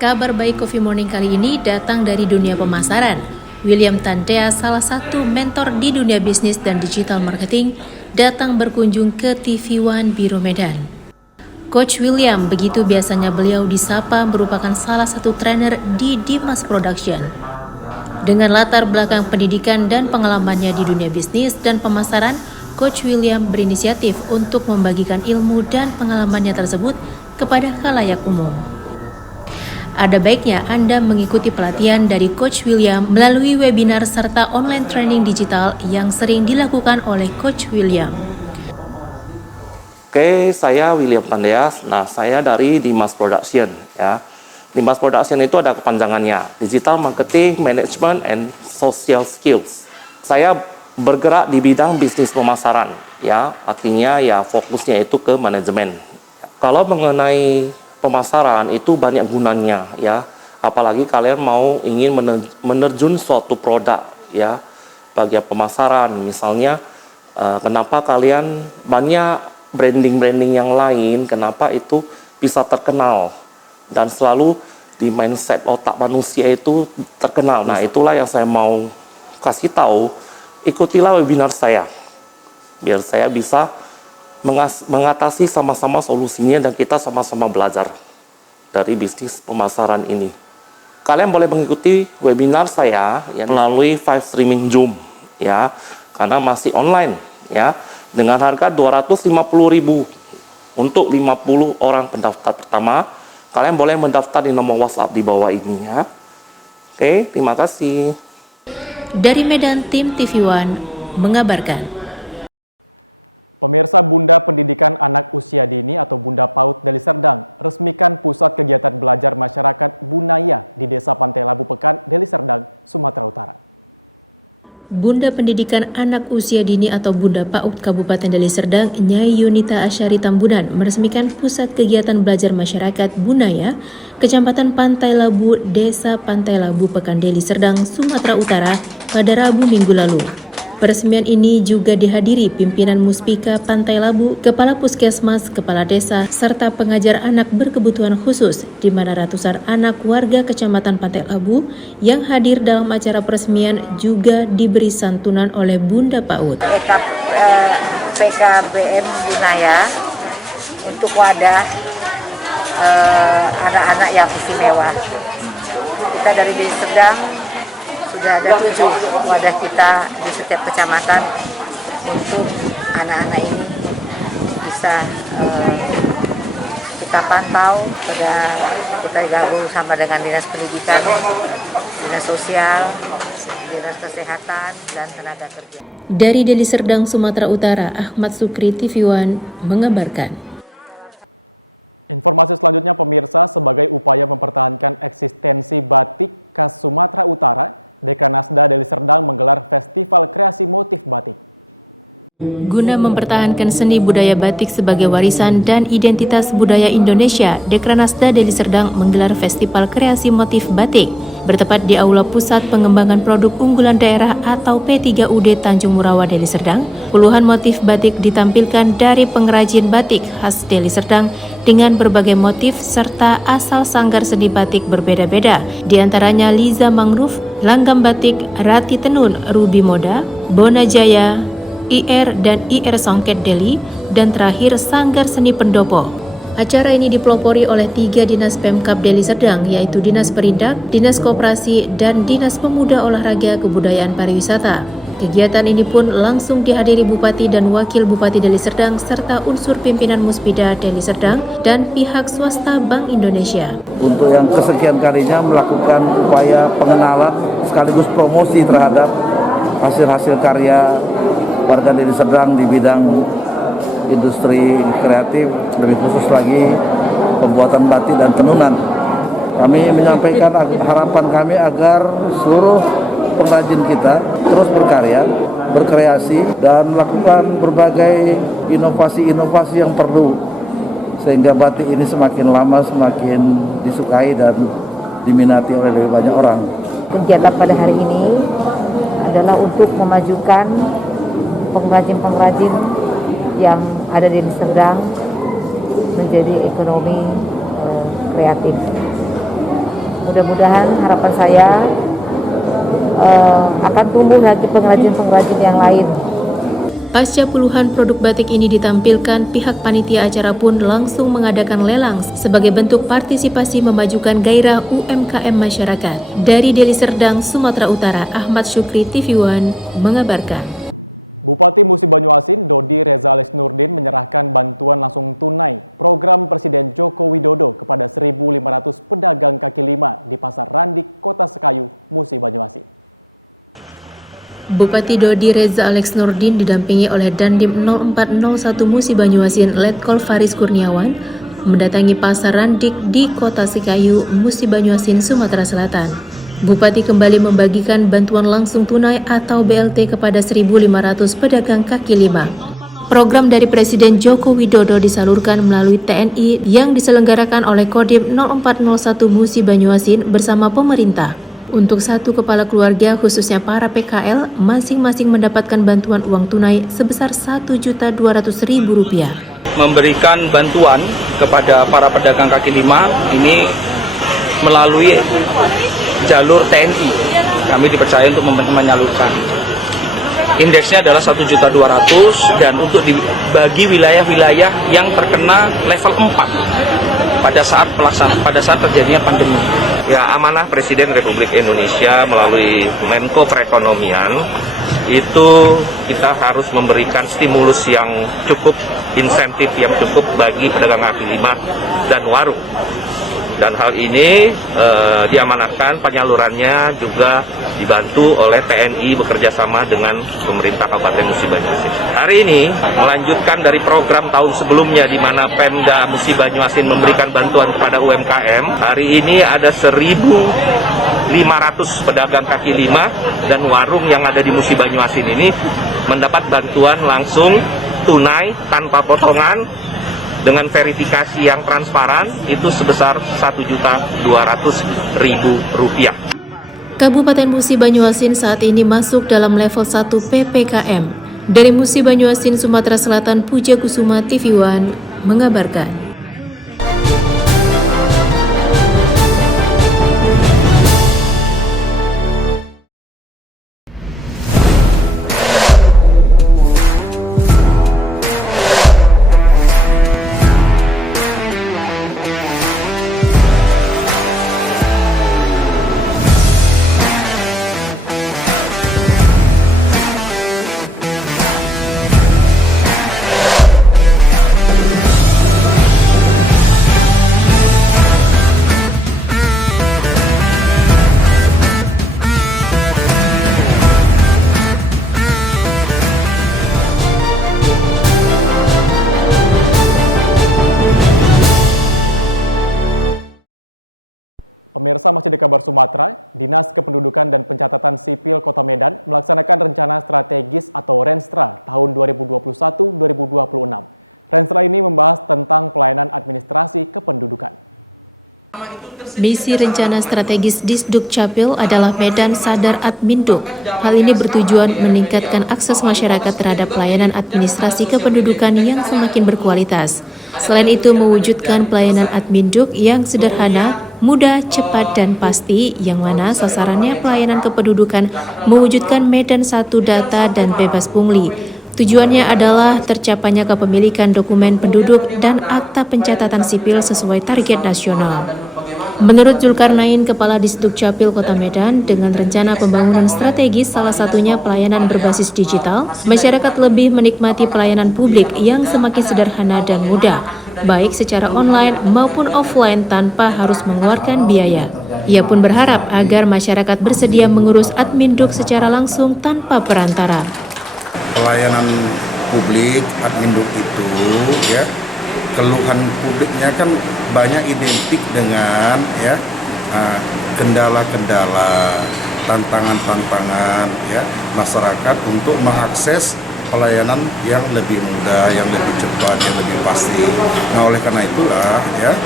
Kabar baik Coffee Morning kali ini datang dari dunia pemasaran. William Tantea, salah satu mentor di dunia bisnis dan digital marketing, datang berkunjung ke TV One Biro Medan. Coach William, begitu biasanya beliau disapa, merupakan salah satu trainer di Dimas Production. Dengan latar belakang pendidikan dan pengalamannya di dunia bisnis dan pemasaran, Coach William berinisiatif untuk membagikan ilmu dan pengalamannya tersebut kepada khalayak umum. Ada baiknya Anda mengikuti pelatihan dari Coach William melalui webinar serta online training digital yang sering dilakukan oleh Coach William. Oke, saya William Tandeas. Nah, saya dari Dimas Production ya. Dimas Production itu ada kepanjangannya, Digital Marketing, Management, and Social Skills. Saya bergerak di bidang bisnis pemasaran ya, artinya ya fokusnya itu ke manajemen. Kalau mengenai pemasaran itu banyak gunanya ya, apalagi kalian ingin menerjun suatu produk ya, bagian pemasaran misalnya, kenapa kalian banyak branding yang lain, kenapa itu bisa terkenal dan selalu di mindset otak manusia itu terkenal. Nah, itulah yang saya mau kasih tahu. Ikutilah webinar saya biar saya bisa mengatasi sama-sama solusinya dan kita sama-sama belajar dari bisnis pemasaran ini. Kalian boleh mengikuti webinar saya ya, melalui 5 streaming Zoom ya, karena masih online ya, dengan harga 250.000 untuk 50 orang pendaftar pertama. Kalian boleh mendaftar di nomor WhatsApp di bawah ini ya. Oke, terima kasih. Dari Medan, tim TV One mengabarkan. Bunda Pendidikan Anak Usia Dini atau Bunda PAUD Kabupaten Deli Serdang, Nyai Yunita Asyari Tambunan, meresmikan Pusat Kegiatan Belajar Masyarakat Bunaya, Kecamatan Pantai Labu, Desa Pantai Labu, Pekan Deli Serdang, Sumatera Utara pada Rabu minggu lalu. Peresmian ini juga dihadiri pimpinan Muspika Pantai Labu, Kepala Puskesmas, Kepala Desa, serta pengajar anak berkebutuhan khusus, di mana ratusan anak warga Kecamatan Pantai Labu yang hadir dalam acara peresmian juga diberi santunan oleh Bunda PAUD. PKBM Bunaya untuk wadah anak-anak yang istimewa. Kita dari Deli Serdang sudah ada 7 wadah kita di setiap kecamatan untuk anak-anak ini bisa kita pantau. Kita gabung sama dengan Dinas Pendidikan, Dinas Sosial, Dinas Kesehatan, dan Tenaga Kerja. Dari Deli Serdang, Sumatera Utara, Ahmad Sukri, TV One mengabarkan. Guna mempertahankan seni budaya batik sebagai warisan dan identitas budaya Indonesia, Dekranasda Deli Serdang menggelar Festival Kreasi Motif Batik bertepat di Aula Pusat Pengembangan Produk Unggulan Daerah atau P3UD Tanjung Murawa Deli Serdang. Puluhan motif batik ditampilkan dari pengrajin batik khas Deli Serdang dengan berbagai motif serta asal sanggar seni batik berbeda-beda, di antaranya Liza Mangrove, Langgam Batik, Rati Tenun, Ruby Moda, Bona Jaya, IR dan IR Songket Deli, dan terakhir Sanggar Seni Pendopo. Acara ini dipelopori oleh 3 Dinas Pemkab Deli Serdang, yaitu Dinas Perindak, Dinas Koperasi, dan Dinas Pemuda Olahraga Kebudayaan Pariwisata. Kegiatan ini pun langsung dihadiri Bupati dan Wakil Bupati Deli Serdang serta unsur pimpinan Muspida Deli Serdang dan pihak swasta Bank Indonesia. Untuk yang kesekian kalinya melakukan upaya pengenalan sekaligus promosi terhadap hasil-hasil karya warga Deli Serdang di bidang industri kreatif, lebih khusus lagi pembuatan batik dan tenunan. Kami menyampaikan harapan kami agar seluruh pengrajin kita terus berkarya, berkreasi, dan melakukan berbagai inovasi-inovasi yang perlu sehingga batik ini semakin lama semakin disukai dan diminati oleh lebih banyak orang. Kegiatan pada hari ini adalah untuk memajukan pengrajin-pengrajin yang ada di Deli Serdang menjadi ekonomi kreatif. Mudah-mudahan harapan saya akan tumbuh lagi pengrajin-pengrajin yang lain. Pasca puluhan produk batik ini ditampilkan, pihak panitia acara pun langsung mengadakan lelang sebagai bentuk partisipasi memajukan gairah UMKM masyarakat. Dari Deli Serdang, Sumatera Utara, Ahmad Syukri, TV One mengabarkan. Bupati Dodi Reza Alex Nurdin didampingi oleh Dandim 0401 Musi Banyuasin Letkol Faris Kurniawan mendatangi pasar Randik di Kota Sikayu, Musi Banyuasin, Sumatera Selatan. Bupati kembali membagikan bantuan langsung tunai atau BLT kepada 1.500 pedagang kaki lima. Program dari Presiden Joko Widodo disalurkan melalui TNI yang diselenggarakan oleh Kodim 0401 Musi Banyuasin bersama pemerintah. Untuk satu kepala keluarga, khususnya para PKL, masing-masing mendapatkan bantuan uang tunai sebesar Rp1.200.000. Memberikan bantuan kepada para pedagang kaki lima ini melalui jalur TNI. Kami dipercaya untuk menyalurkan. Indeksnya adalah 1.200.000 dan untuk dibagi wilayah-wilayah yang terkena level 4 pada saat terjadinya pandemi. Ya, amanah Presiden Republik Indonesia melalui Menko Perekonomian itu kita harus memberikan stimulus yang cukup, insentif yang cukup bagi pedagang kaki lima dan warung. Dan hal ini diamanahkan penyalurannya juga dibantu oleh TNI bekerjasama dengan pemerintah Kabupaten Musi Banyuasin. Hari ini melanjutkan dari program tahun sebelumnya di mana Pemda Musi Banyuasin memberikan bantuan kepada UMKM. Hari ini ada 1.500 pedagang kaki lima dan warung yang ada di Musi Banyuasin ini mendapat bantuan langsung tunai tanpa potongan dengan verifikasi yang transparan itu sebesar Rp1.200.000. Kabupaten Musi Banyuasin saat ini masuk dalam level 1 PPKM. Dari Musi Banyuasin, Sumatera Selatan, Puja Kusuma, TV One mengabarkan. Misi rencana strategis Disduk Capil adalah Medan Sadar Adminduk. Hal ini bertujuan meningkatkan akses masyarakat terhadap pelayanan administrasi kependudukan yang semakin berkualitas. Selain itu, mewujudkan pelayanan Adminduk yang sederhana, mudah, cepat, dan pasti, yang mana sasarannya pelayanan kependudukan mewujudkan Medan satu data dan bebas pungli. Tujuannya adalah tercapainya kepemilikan dokumen penduduk dan akta pencatatan sipil sesuai target nasional. Menurut Zulkarnain, Kepala Disduk Capil Kota Medan, dengan rencana pembangunan strategis salah satunya pelayanan berbasis digital, masyarakat lebih menikmati pelayanan publik yang semakin sederhana dan mudah, baik secara online maupun offline tanpa harus mengeluarkan biaya. Ia pun berharap agar masyarakat bersedia mengurus Adminduk secara langsung tanpa perantara. Pelayanan publik Adminduk itu ya, keluhan publiknya kan banyak identik dengan ya kendala-kendala, tantangan-tantangan ya masyarakat untuk mengakses pelayanan yang lebih mudah, yang lebih cepat, yang lebih pasti. Nah, oleh karena itulah ya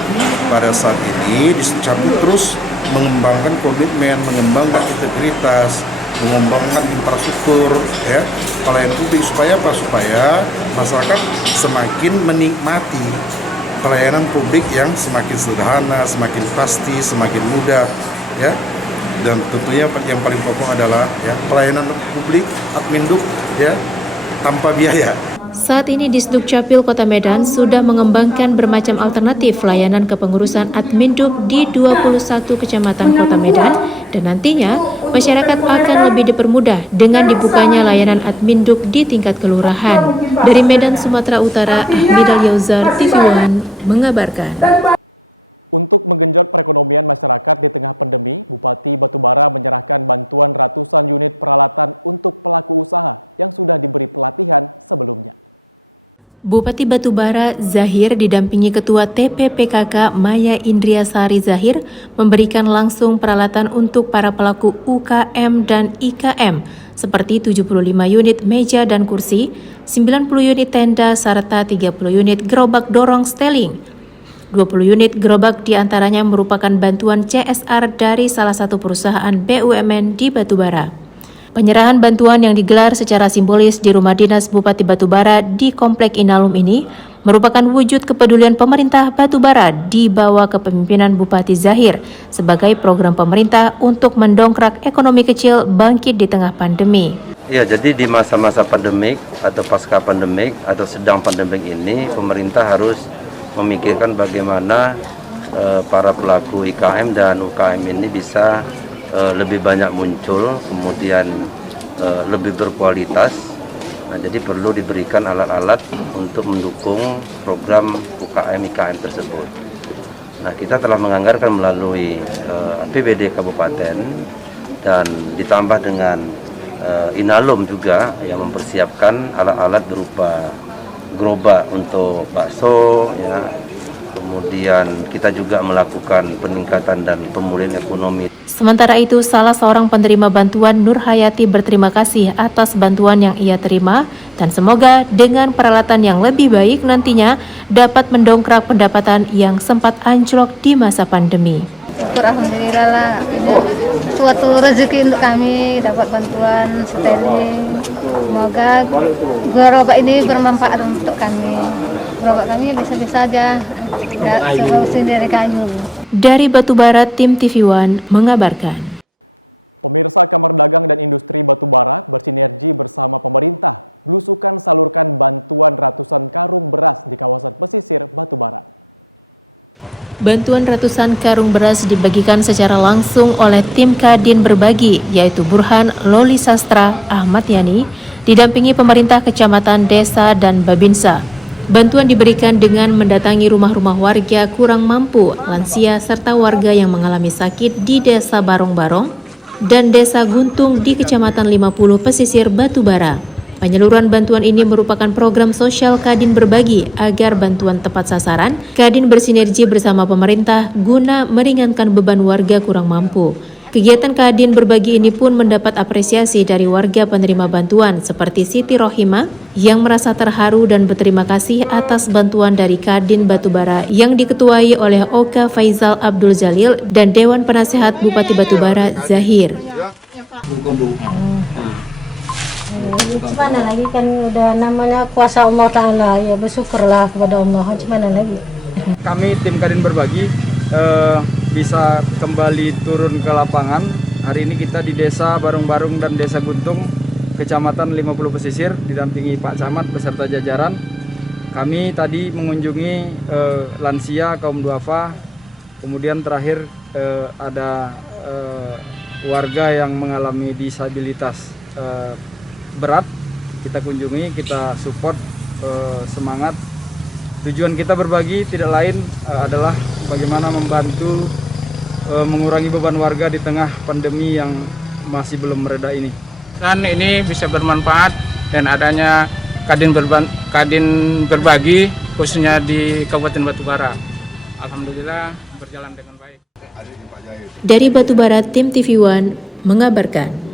pada saat ini Disduk terus mengembangkan komitmen, mengembangkan integritas, mengembangkan infrastruktur ya pelayanan publik supaya apa? Supaya masyarakat semakin menikmati pelayanan publik yang semakin sederhana, semakin pasti, semakin mudah, ya. Dan tentunya yang paling pokok adalah ya pelayanan publik Adminduk ya tanpa biaya. Saat ini Disduk Capil Kota Medan sudah mengembangkan bermacam alternatif layanan kepengurusan Adminduk di 21 kecamatan Kota Medan dan nantinya masyarakat akan lebih dipermudah dengan dibukanya layanan Adminduk di tingkat kelurahan. Dari Medan, Sumatera Utara, Ahmid Al-Yauzar, TV One mengabarkan. Bupati Batubara Zahir didampingi Ketua TPPKK Maya Indriasari Zahir memberikan langsung peralatan untuk para pelaku UKM dan IKM seperti 75 unit meja dan kursi, 90 unit tenda serta 30 unit gerobak dorong steling. 20 unit gerobak diantaranya merupakan bantuan CSR dari salah satu perusahaan BUMN di Batubara. Penyerahan bantuan yang digelar secara simbolis di Rumah Dinas Bupati Batubara di Komplek Inalum ini merupakan wujud kepedulian pemerintah Batubara di bawah kepemimpinan Bupati Zahir sebagai program pemerintah untuk mendongkrak ekonomi kecil bangkit di tengah pandemi. Ya, jadi di masa-masa pandemik atau pasca pandemik atau sedang pandemik ini, pemerintah harus memikirkan bagaimana para pelaku IKM dan UKM ini bisa lebih banyak muncul, kemudian lebih berkualitas. Nah, jadi perlu diberikan alat-alat untuk mendukung program UKM IKM tersebut. Nah, kita telah menganggarkan melalui APBD Kabupaten dan ditambah dengan Inalum juga yang mempersiapkan alat-alat berupa gerobak untuk bakso, ya. Kemudian kita juga melakukan peningkatan dan pemulihan ekonomi. Sementara itu, salah seorang penerima bantuan Nur Hayati berterima kasih atas bantuan yang ia terima dan semoga dengan peralatan yang lebih baik nantinya dapat mendongkrak pendapatan yang sempat anjlok di masa pandemi. Syukur alhamdulillah lah, ini suatu rezeki untuk kami dapat bantuan steering. Semoga gerobak ini bermanfaat untuk kami. Gerobak kami bisa-bisa aja, nggak solusi dari kayu. Dari Batubara, tim TV One mengabarkan. Bantuan ratusan karung beras dibagikan secara langsung oleh tim Kadin Berbagi, yaitu Burhan, Loli Sastra, Ahmad Yani, didampingi pemerintah kecamatan, desa, dan Babinsa. Bantuan diberikan dengan mendatangi rumah-rumah warga kurang mampu, lansia, serta warga yang mengalami sakit di Desa Barong-Barong dan Desa Guntung di Kecamatan 50 Pesisir Batubara. Penyaluran bantuan ini merupakan program sosial Kadin Berbagi agar bantuan tepat sasaran. Kadin bersinergi bersama pemerintah guna meringankan beban warga kurang mampu. Kegiatan Kadin Berbagi ini pun mendapat apresiasi dari warga penerima bantuan seperti Siti Rohimah yang merasa terharu dan berterima kasih atas bantuan dari Kadin Batubara yang diketuai oleh Oka Faizal Abdul Jalil dan Dewan Penasehat Bupati Batubara Zahir. Gimana lagi kan udah namanya kuasa Allah Ta'ala, ya bersyukurlah kepada Allah, gimana lagi. Kami tim Kadin Berbagi bisa kembali turun ke lapangan. Hari ini kita di Desa Barung-Barung dan Desa Guntung, Kecamatan 50 Pesisir, didampingi Pak Camat beserta jajaran. Kami tadi mengunjungi lansia, kaum duafa, kemudian terakhir ada warga yang mengalami disabilitas berat. Kita kunjungi, kita support, semangat. Tujuan kita berbagi tidak lain adalah bagaimana membantu mengurangi beban warga di tengah pandemi yang masih belum mereda ini. Dan ini bisa bermanfaat dan adanya Kadin Berbagi khususnya di Kabupaten Batubara. Alhamdulillah berjalan dengan baik. Dari Batubara, tim TV One mengabarkan.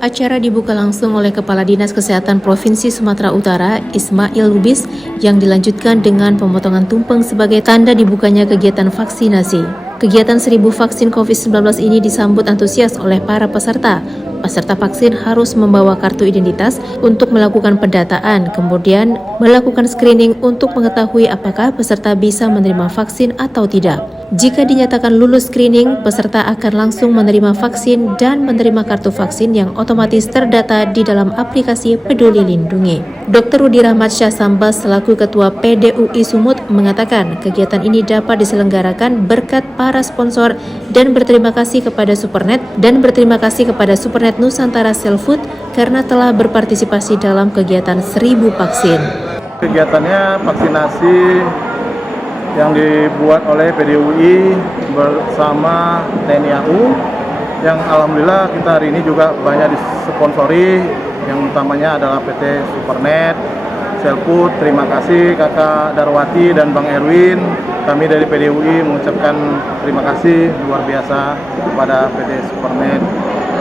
Acara dibuka langsung oleh Kepala Dinas Kesehatan Provinsi Sumatera Utara, Ismail Lubis, yang dilanjutkan dengan pemotongan tumpeng sebagai tanda dibukanya kegiatan vaksinasi. Kegiatan 1000 vaksin COVID-19 ini disambut antusias oleh para peserta. Peserta vaksin harus membawa kartu identitas untuk melakukan pendataan, kemudian melakukan screening untuk mengetahui apakah peserta bisa menerima vaksin atau tidak. Jika dinyatakan lulus screening, peserta akan langsung menerima vaksin dan menerima kartu vaksin yang otomatis terdata di dalam aplikasi Peduli Lindungi. Dr. Rudi Rahmat Syah Sambas selaku Ketua PDUI Sumut mengatakan kegiatan ini dapat diselenggarakan berkat para sponsor dan berterima kasih kepada Supernet Nusantara Selfood karena telah berpartisipasi dalam kegiatan 1000 vaksin. Kegiatannya vaksinasi yang dibuat oleh PDUI bersama TNI AU yang alhamdulillah kita hari ini juga banyak disponsori, yang utamanya adalah PT Supernet, Selfood. Terima kasih Kakak Darwati dan Bang Erwin. Kami dari PDUI mengucapkan terima kasih luar biasa kepada PT Supernet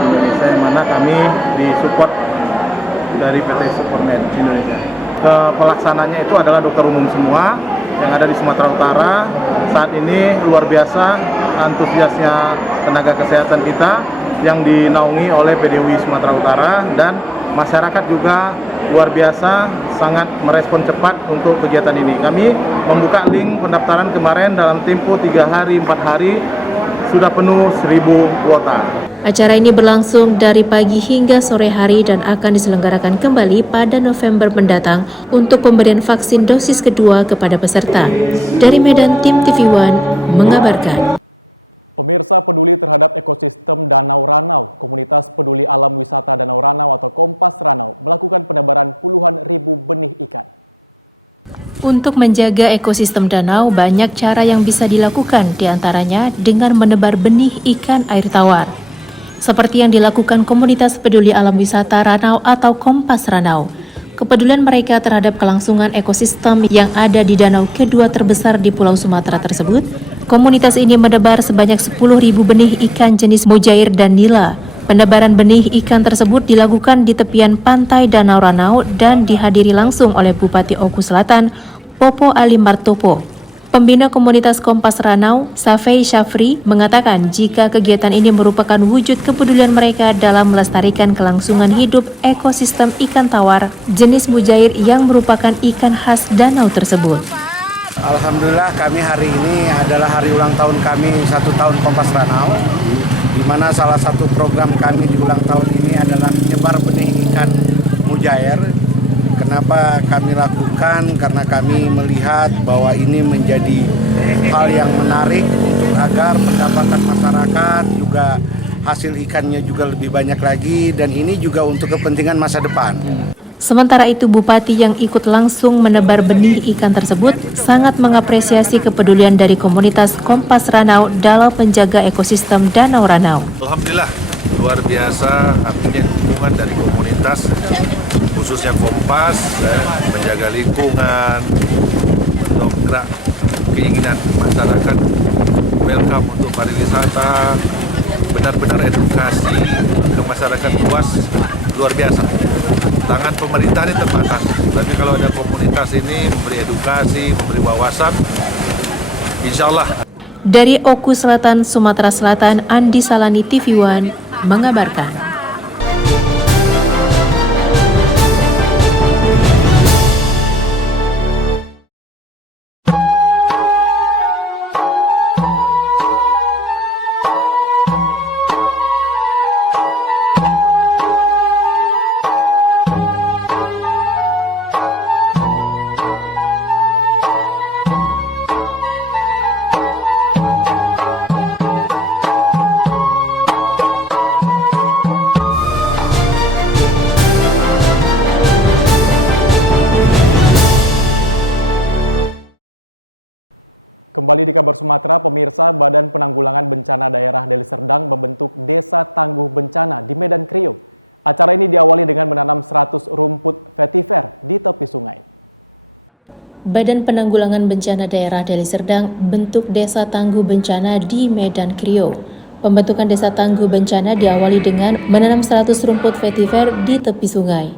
Indonesia, yang mana kami disupport dari PT Supernet Indonesia. Pelaksananya itu adalah dokter umum semua yang ada di Sumatera Utara. Saat ini luar biasa antusiasnya tenaga kesehatan kita yang dinaungi oleh PDUI Sumatera Utara, dan masyarakat juga luar biasa sangat merespon cepat untuk kegiatan ini. Kami membuka link pendaftaran kemarin dalam tempo 3 hari 4 hari sudah penuh 1000 kuota. Acara ini berlangsung dari pagi hingga sore hari dan akan diselenggarakan kembali pada November mendatang untuk pemberian vaksin dosis kedua kepada peserta. Dari Medan, tim TV One mengabarkan. Untuk menjaga ekosistem danau, banyak cara yang bisa dilakukan, diantaranya dengan menebar benih ikan air tawar. Seperti yang dilakukan komunitas peduli alam wisata Ranau atau Kompas Ranau. Kepedulian mereka terhadap kelangsungan ekosistem yang ada di danau kedua terbesar di Pulau Sumatera tersebut, komunitas ini menebar sebanyak 10.000 benih ikan jenis mujair dan nila. Penebaran benih ikan tersebut dilakukan di tepian pantai Danau Ranau dan dihadiri langsung oleh Bupati Oku Selatan, Popo Ali Martopo. Pembina komunitas Kompas Ranau, Safei Syafri, mengatakan jika kegiatan ini merupakan wujud kepedulian mereka dalam melestarikan kelangsungan hidup ekosistem ikan tawar jenis mujair yang merupakan ikan khas danau tersebut. Alhamdulillah kami hari ini adalah hari ulang tahun kami 1 tahun Kompas Ranau, di mana salah satu program kami di ulang tahun ini adalah menyebar benih ikan mujair. Kenapa kami lakukan? Karena kami melihat bahwa ini menjadi hal yang menarik untuk agar pendapatan masyarakat juga hasil ikannya juga lebih banyak lagi, dan ini juga untuk kepentingan masa depan. Sementara itu, Bupati yang ikut langsung menebar benih ikan tersebut sangat mengapresiasi kepedulian dari komunitas Kompas Ranau dalam menjaga ekosistem Danau Ranau. Alhamdulillah, luar biasa artinya dukungan dari komunitas, khususnya Kompas, menjaga lingkungan, mendongkrak keinginan masyarakat, welcome untuk pariwisata, benar-benar edukasi ke masyarakat luas, luar biasa. Tangan pemerintah ini terbatas, tapi kalau ada komunitas ini memberi edukasi, memberi wawasan, insya Allah. Dari Oku Selatan, Sumatera Selatan, Andi Salani TV One mengabarkan. Badan Penanggulangan Bencana Daerah Deli Serdang bentuk Desa Tangguh Bencana di Medan Krio. Pembentukan desa tangguh bencana diawali dengan menanam 100 rumput vetiver di tepi sungai.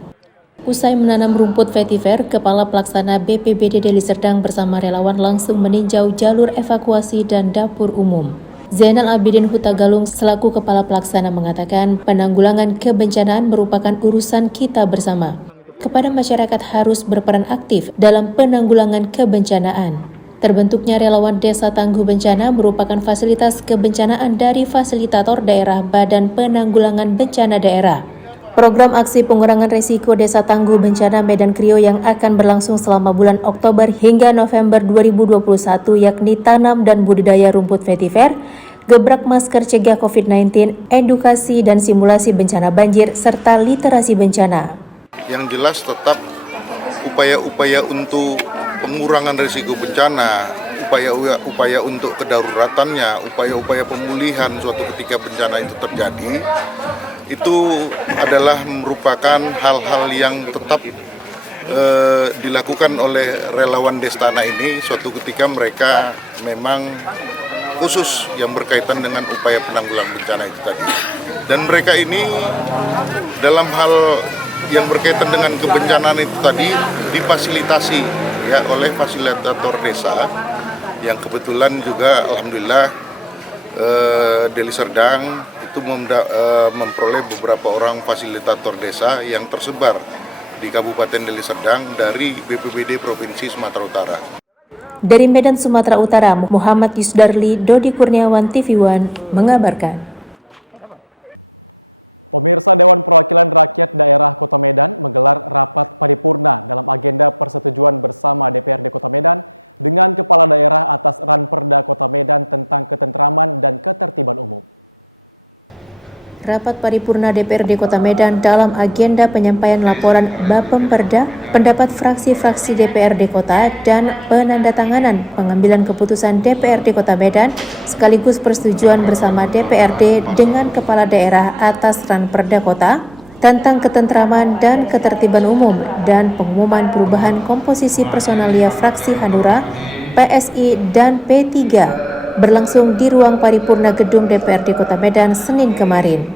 Usai menanam rumput vetiver, Kepala Pelaksana BPBD Deli Serdang bersama relawan langsung meninjau jalur evakuasi dan dapur umum. Zainal Abidin Hutagalung selaku Kepala Pelaksana mengatakan penanggulangan kebencanaan merupakan urusan kita bersama. Kepada masyarakat harus berperan aktif dalam penanggulangan kebencanaan. Terbentuknya relawan Desa Tangguh Bencana merupakan fasilitas kebencanaan dari fasilitator daerah Badan Penanggulangan Bencana Daerah. Program aksi pengurangan resiko Desa Tangguh Bencana Medan Krio yang akan berlangsung selama bulan Oktober hingga November 2021 yakni tanam dan budidaya rumput vetiver, gebrak masker cegah COVID-19, edukasi dan simulasi bencana banjir, serta literasi bencana. Yang jelas tetap upaya-upaya untuk pengurangan risiko bencana, upaya-upaya untuk kedaruratannya, upaya-upaya pemulihan suatu ketika bencana itu terjadi, itu adalah merupakan hal-hal yang tetap dilakukan oleh relawan Destana ini suatu ketika mereka memang khusus yang berkaitan dengan upaya penanggulangan bencana itu tadi. Dan mereka ini dalam hal yang berkaitan dengan kebencanaan itu tadi difasilitasi ya oleh fasilitator desa yang kebetulan juga alhamdulillah Deli Serdang itu memperoleh beberapa orang fasilitator desa yang tersebar di Kabupaten Deli Serdang dari BPBD Provinsi Sumatera Utara. Dari Medan, Sumatera Utara, Muhammad Yusdarli, Dodi Kurniawan, TV One mengabarkan. Rapat Paripurna DPRD Kota Medan dalam agenda penyampaian laporan Bapemperda, pendapat fraksi-fraksi DPRD Kota, dan penandatanganan pengambilan keputusan DPRD Kota Medan sekaligus persetujuan bersama DPRD dengan Kepala Daerah atas Ranperda Kota tentang ketentraman dan ketertiban umum dan pengumuman perubahan komposisi personalia fraksi Hanura, PSI, dan P3 berlangsung di ruang paripurna gedung DPRD Kota Medan Senin kemarin.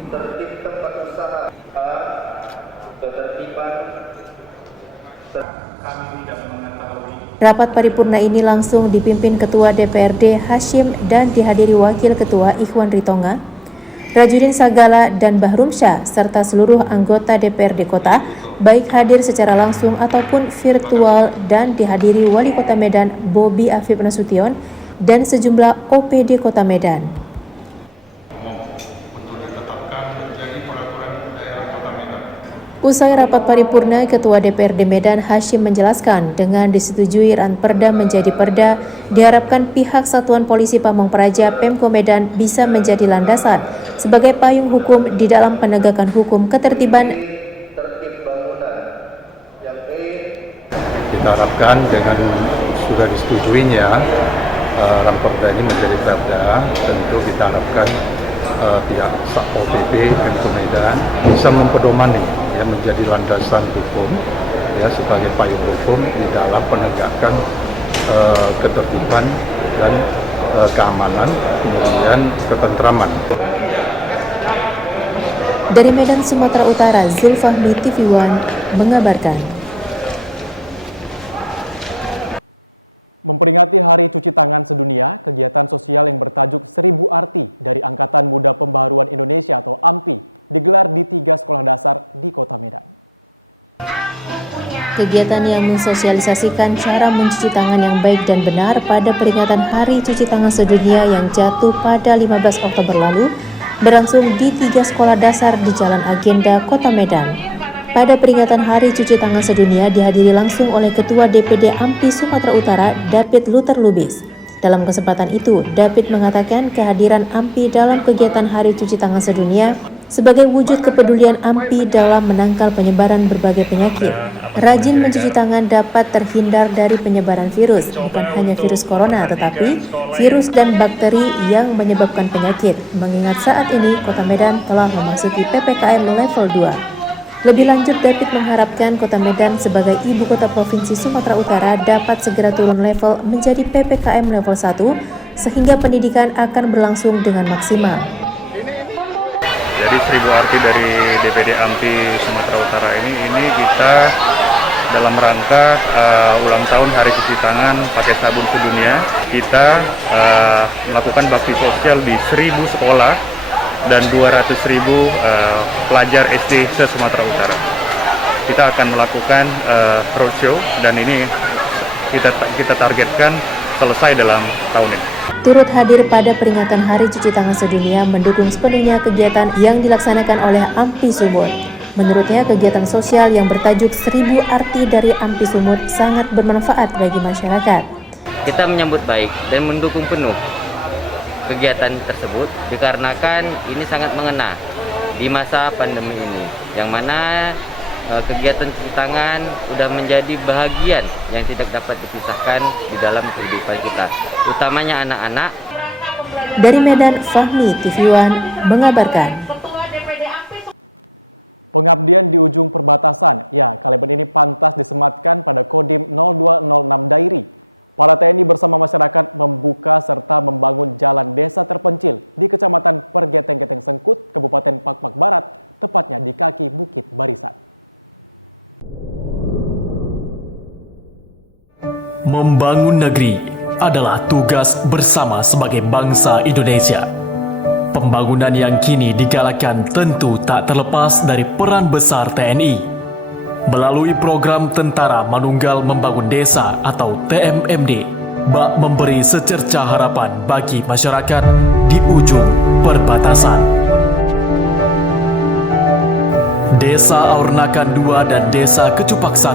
Rapat paripurna ini langsung dipimpin Ketua DPRD Hashim dan dihadiri Wakil Ketua Ikhwan Ritonga, Rajudin Sagala, dan Bahrumsyah, serta seluruh anggota DPRD Kota, baik hadir secara langsung ataupun virtual, dan dihadiri Wali Kota Medan Bobi Afif Nasution dan sejumlah OPD Kota Medan. Usai rapat paripurna, Ketua DPRD Medan Hashim menjelaskan dengan disetujui Ranperda menjadi perda, diharapkan pihak Satuan Polisi Pamong Praja Pemko Medan bisa menjadi landasan sebagai payung hukum di dalam penegakan hukum ketertiban. Kita harapkan dengan sudah disetujuinya Ranperda ini menjadi perda, tentu kita harapkan pihak Satpol PP Pemko Medan bisa mempedomani ya menjadi landasan hukum ya sebagai payung hukum di dalam penegakan ketertiban dan keamanan, kemudian ketentraman. Dari Medan, Sumatera Utara, Zulfahmi, TV One mengabarkan. Kegiatan yang mensosialisasikan cara mencuci tangan yang baik dan benar pada peringatan Hari Cuci Tangan Sedunia yang jatuh pada 15 Oktober lalu berlangsung di 3 sekolah dasar di Jalan Agenda, Kota Medan. Pada peringatan Hari Cuci Tangan Sedunia dihadiri langsung oleh Ketua DPD AMPI Sumatera Utara, David Luther Lubis. Dalam kesempatan itu, David mengatakan kehadiran AMPI dalam kegiatan Hari Cuci Tangan Sedunia sebagai wujud kepedulian AMPI dalam menangkal penyebaran berbagai penyakit. Rajin mencuci tangan dapat terhindar dari penyebaran virus, bukan hanya virus corona, tetapi virus dan bakteri yang menyebabkan penyakit, mengingat saat ini Kota Medan telah memasuki PPKM level 2. Lebih lanjut, David mengharapkan Kota Medan sebagai ibu kota Provinsi Sumatera Utara dapat segera turun level menjadi PPKM level 1, sehingga pendidikan akan berlangsung dengan maksimal. Jadi 1000 arti dari DPD AMPI Sumatera Utara ini kita dalam rangka ulang tahun Hari Cuci Tangan Pakai Sabun Sedunia. Kita melakukan bakti sosial di 1000 sekolah dan 200.000 pelajar SD se-Sumatera Utara. Kita akan melakukan roadshow dan ini kita targetkan selesai dalam tahun ini. Turut hadir pada peringatan Hari Cuci Tangan Sedunia mendukung sepenuhnya kegiatan yang dilaksanakan oleh AMPI Sumut. Menurutnya, kegiatan sosial yang bertajuk 1000 arti dari AMPI Sumut sangat bermanfaat bagi masyarakat. Kita menyambut baik dan mendukung penuh kegiatan tersebut dikarenakan ini sangat mengena di masa pandemi ini, yang mana kegiatan cuci tangan sudah menjadi bahagian yang tidak dapat dipisahkan di dalam kehidupan kita, utamanya anak-anak. Dari Medan, Fahmi TV One mengabarkan. Membangun negeri adalah tugas bersama sebagai bangsa Indonesia. Pembangunan yang kini digalakkan tentu tak terlepas dari peran besar TNI. Melalui program Tentara Manunggal Membangun Desa atau TMMD, bak memberi secerca harapan bagi masyarakat di ujung perbatasan. Desa Aurnakan II dan Desa Kecupak I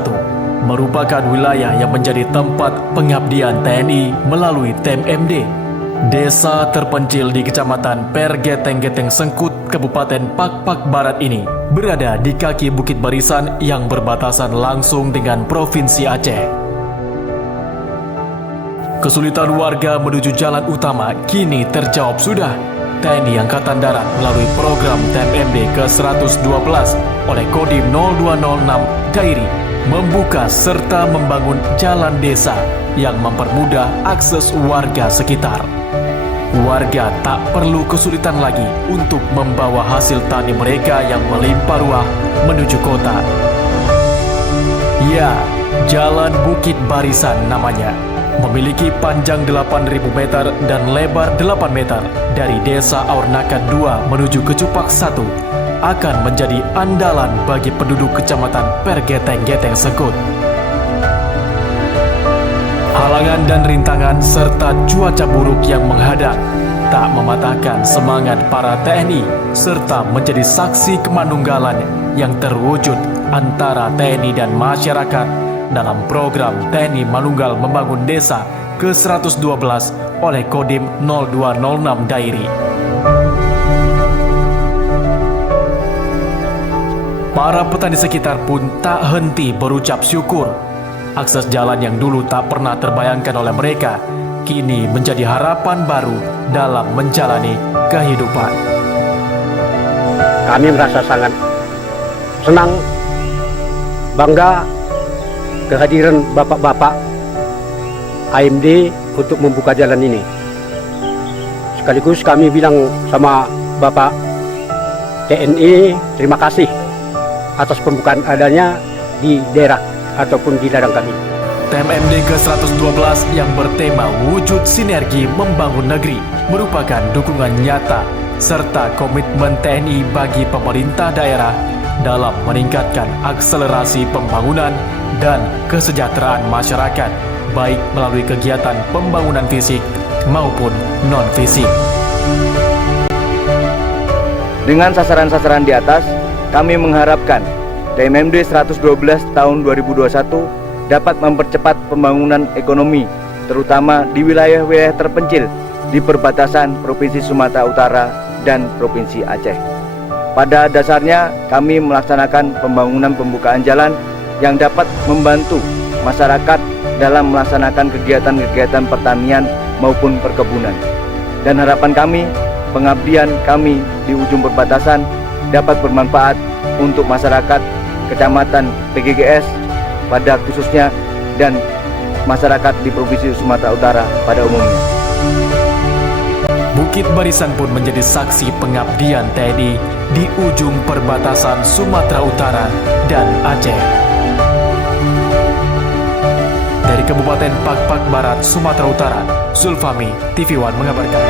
merupakan wilayah yang menjadi tempat pengabdian TNI melalui TMMD. Desa terpencil di Kecamatan Pergeteng-Geteng Sengkut, Kabupaten Pak-Pak Barat ini berada di kaki Bukit Barisan yang berbatasan langsung dengan Provinsi Aceh. Kesulitan warga menuju jalan utama kini terjawab sudah. TNI Angkatan Darat melalui program TMMD ke-112 oleh Kodim 0206 Dairi membuka serta membangun jalan desa yang mempermudah akses warga sekitar. Warga tak perlu kesulitan lagi untuk membawa hasil tani mereka yang melimpah ruah menuju kota. Ya, Jalan Bukit Barisan namanya. Memiliki panjang 8.000 meter dan lebar 8 meter dari Desa Aurnakan II menuju Kecupak I akan menjadi andalan bagi penduduk Kecamatan Pergeteng-Geteng Sengkut. Halangan dan rintangan serta cuaca buruk yang menghadang tak mematahkan semangat para TNI serta menjadi saksi kemanunggalan yang terwujud antara TNI dan masyarakat dalam program TNI Manunggal Membangun Desa ke-112 oleh Kodim 0206 Dairi. Para petani sekitar pun tak henti berucap syukur. Akses jalan yang dulu tak pernah terbayangkan oleh mereka kini menjadi harapan baru dalam menjalani kehidupan. Kami merasa sangat senang, bangga kehadiran bapak-bapak AMD untuk membuka jalan ini. Sekaligus kami bilang sama Bapak TNI terima kasih atas pembukaan adanya di daerah ataupun di ladang kami. TMMD ke-112 yang bertema Wujud Sinergi Membangun Negeri merupakan dukungan nyata serta komitmen TNI bagi pemerintah daerah dalam meningkatkan akselerasi pembangunan dan kesejahteraan masyarakat, baik melalui kegiatan pembangunan fisik maupun non-fisik. Dengan sasaran-sasaran di atas, kami mengharapkan TMMD 112 tahun 2021 dapat mempercepat pembangunan ekonomi, terutama di wilayah-wilayah terpencil di perbatasan Provinsi Sumatera Utara dan Provinsi Aceh. Pada dasarnya, kami melaksanakan pembangunan pembukaan jalan yang dapat membantu masyarakat dalam melaksanakan kegiatan-kegiatan pertanian maupun perkebunan. Dan harapan kami, pengabdian kami di ujung perbatasan dapat bermanfaat untuk masyarakat Kecamatan PGGS pada khususnya dan masyarakat di Provinsi Sumatera Utara pada umumnya. Bukit Barisan pun menjadi saksi pengabdian TNI di ujung perbatasan Sumatera Utara dan Aceh. Dari Kabupaten Pakpak Barat, Sumatera Utara, Zulfami, TV One mengabarkan.